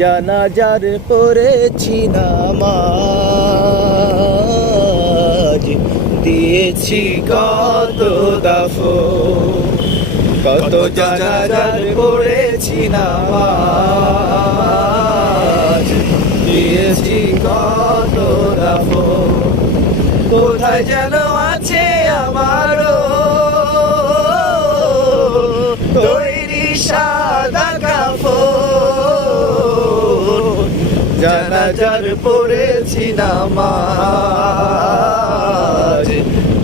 জানাজার পড়েছি নামাজ। দিয়েছি কত দাফ কত জানাজার পড়েছি নামাজ। দিয়েছি কত দাফ কোথায় যেন আছে আমারও। তৈরি সাদা জানাজার পড়েছি নামাজ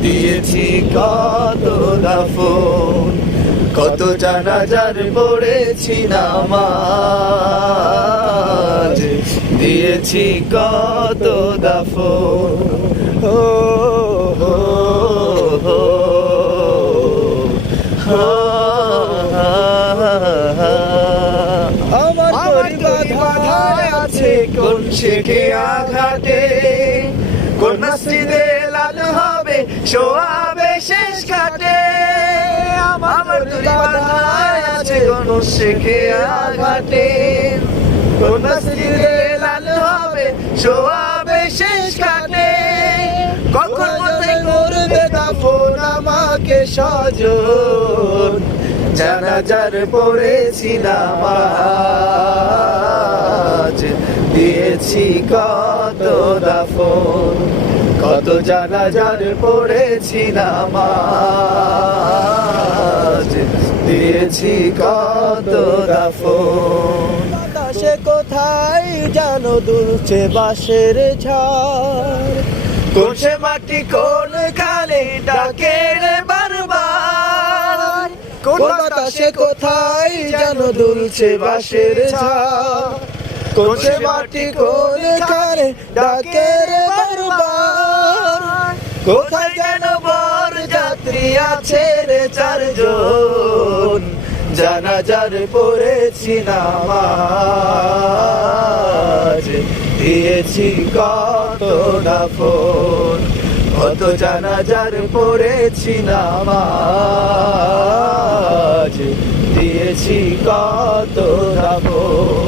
দিয়েছি কত দাফন, কত জানাজার পড়েছি নামাজ দিয়েছি কত দাফন, ও হো হো আমার তরি বাধায় আছে কোন শেখে আঘাতে? কোন লাল হবে? শোয়াবে শেষ ঘাটে। আমার তরি বাধায় আছে কোন শেখে আঘাতে? কোন লাল হবে? শোয়াবে শেষ ঘাটে। কখন কোথায় করবে দাফন আমাকে সজন জানাজার পড়েছি নামাজ দিয়েছি কত দাফন কত জানাজার পড়েছি নামাজ। দিয়েছি কত দাফন। সে কোথায় জানো দুলছে বাঁশের ঝাড়? সে মাটি কোন খালে ডাকে বারবার? কোন বাতাসে কোথায় যেন দুলছে বাঁশের ঝাড়? কোন সে মাটি কোন খালে ডাকে রে বারবার? কোথায় যেন বর যাত্রী আছে রে চারজন? জানাজার পড়েছি নামাজ। দিয়েছি কত দাফন? কত জানাজার পড়েছি নামাজ। দিয়েছি কত দাফন?